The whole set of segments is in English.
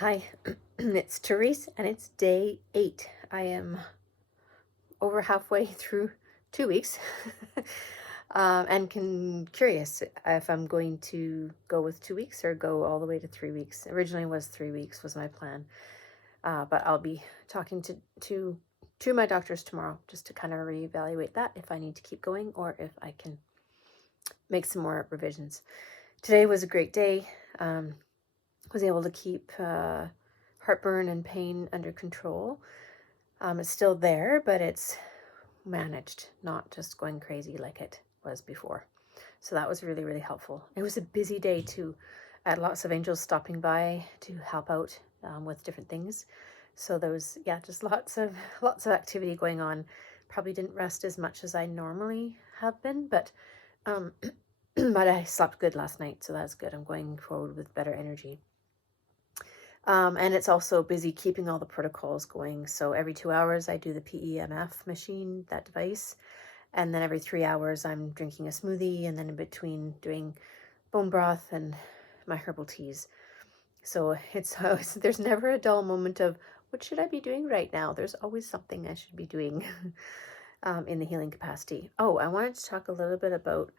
Hi, it's Therese and it's day 8. I am over halfway through 2 weeks and curious if I'm going to go with 2 weeks or go all the way to 3 weeks. Originally was 3 weeks was my plan, but I'll be talking to my doctors tomorrow just to kind of reevaluate that if I need to keep going or if I can make some more revisions. Today was a great day. Was able to keep heartburn and pain under control. It's still there, but it's managed, not just going crazy like it was before. So that was really, really helpful. It was a busy day too. I had lots of angels stopping by to help out with different things. So there was, just lots of activity going on. Probably didn't rest as much as I normally have been, but but I slept good last night, so that's good. I'm going forward with better energy. And it's also busy keeping all the protocols going. So every 2 hours, I do the PEMF machine, that device. And then every 3 hours, I'm drinking a smoothie. And then in between, doing bone broth and my herbal teas. So there's never a dull moment of, what should I be doing right now? There's always something I should be doing in the healing capacity. Oh, I wanted to talk a little bit about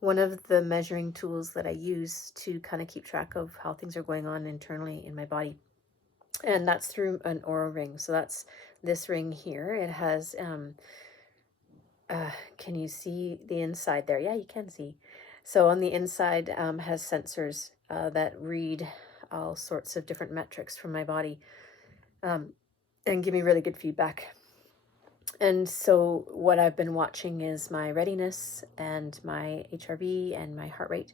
one of the measuring tools that I use to kind of keep track of how things are going on internally in my body. And that's through an aura ring. So that's this ring here. It has, can you see the inside there? Yeah, you can see. So on the inside has sensors that read all sorts of different metrics from my body and give me really good feedback. And so what I've been watching is my readiness and my HRV and my heart rate,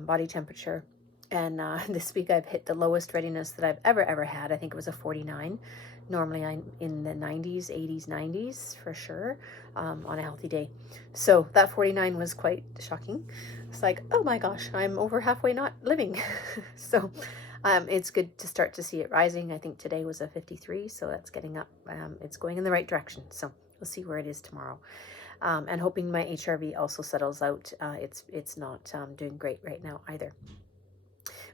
body temperature. And this week I've hit the lowest readiness that I've ever had. I think it was a 49. Normally I'm in the 90s, 80s, 90s for sure on a healthy day. So that 49 was quite shocking. It's like, oh my gosh, I'm over halfway not living. So it's good to start to see it rising. I think today was a 53, so that's getting up. It's going in the right direction. So we'll see where it is tomorrow. And hoping my HRV also settles out. It's not doing great right now either.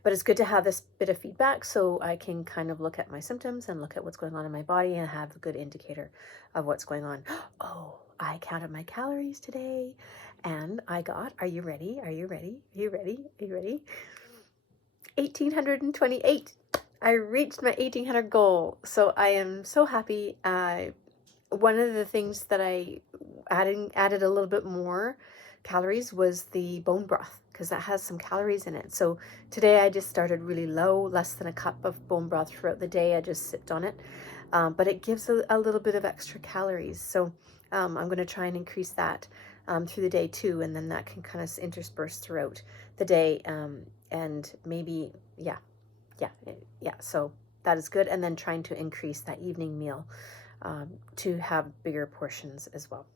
But it's good to have this bit of feedback so I can kind of look at my symptoms and look at what's going on in my body and have a good indicator of what's going on. Oh, I counted my calories today and I got, are you ready? Are you ready? Are you ready? Are you ready? 1,828. I reached my 1,800 goal. So I am so happy. One of the things that I added a little bit more calories was the bone broth, because that has some calories in it. So today I just started really low, less than a cup of bone broth throughout the day. I just sipped on it, but it gives a little bit of extra calories. So I'm going to try and increase that through the day too, and then that can kind of intersperse throughout the day, and maybe yeah. So that is good, and then trying to increase that evening meal to have bigger portions as well.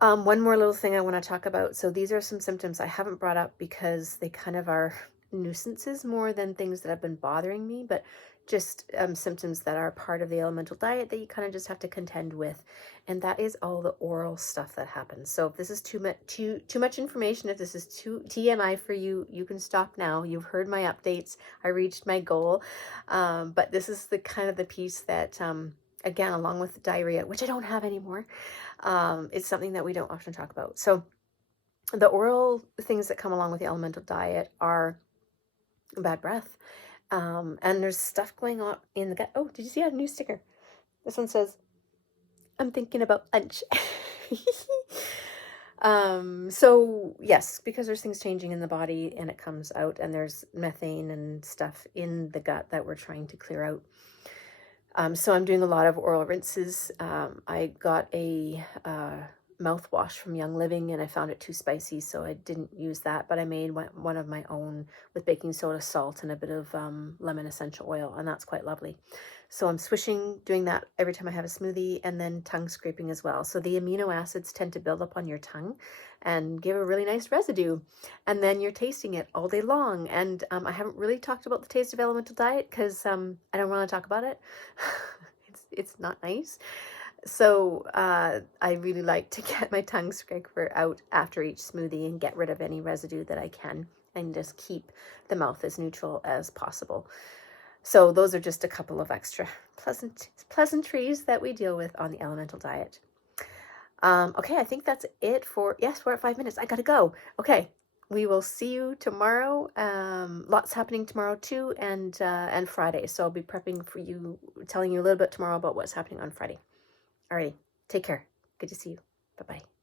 One more little thing I want to talk about. So these are some symptoms I haven't brought up because they kind of are nuisances more than things that have been bothering me, but just symptoms that are part of the elemental diet that you kind of just have to contend with. And that is all the oral stuff that happens. So if this is too much information, if this is too TMI for you, you can stop now. You've heard my updates. I reached my goal. But this is the kind of the piece that, again, along with diarrhea, which I don't have anymore, it's something that we don't often talk about. So the oral things that come along with the elemental diet are bad breath. And there's stuff going on in the gut. Oh, did you see I have a new sticker? This one says, I'm thinking about lunch. So yes, because there's things changing in the body and it comes out, and there's methane and stuff in the gut that we're trying to clear out. So I'm doing a lot of oral rinses. I got a mouthwash from Young Living and I found it too spicy, so I didn't use that, but I made one of my own with baking soda, salt, and a bit of lemon essential oil, and that's quite lovely. So I'm swishing, doing that every time I have a smoothie, and then tongue scraping as well. So the amino acids tend to build up on your tongue and give a really nice residue, and then you're tasting it all day long. And I haven't really talked about the taste of elemental diet because I don't want to talk about it. It's not nice. So I really like to get my tongue scraper out after each smoothie and get rid of any residue that I can and just keep the mouth as neutral as possible. So those are just a couple of extra pleasantries that we deal with on the elemental diet. Okay, I think that's it for, yes, we're at 5 minutes. I gotta go. Okay, we will see you tomorrow. Lots happening tomorrow too, and Friday. So I'll be prepping for you, telling you a little bit tomorrow about what's happening on Friday. Alrighty, take care. Good to see you. Bye-bye.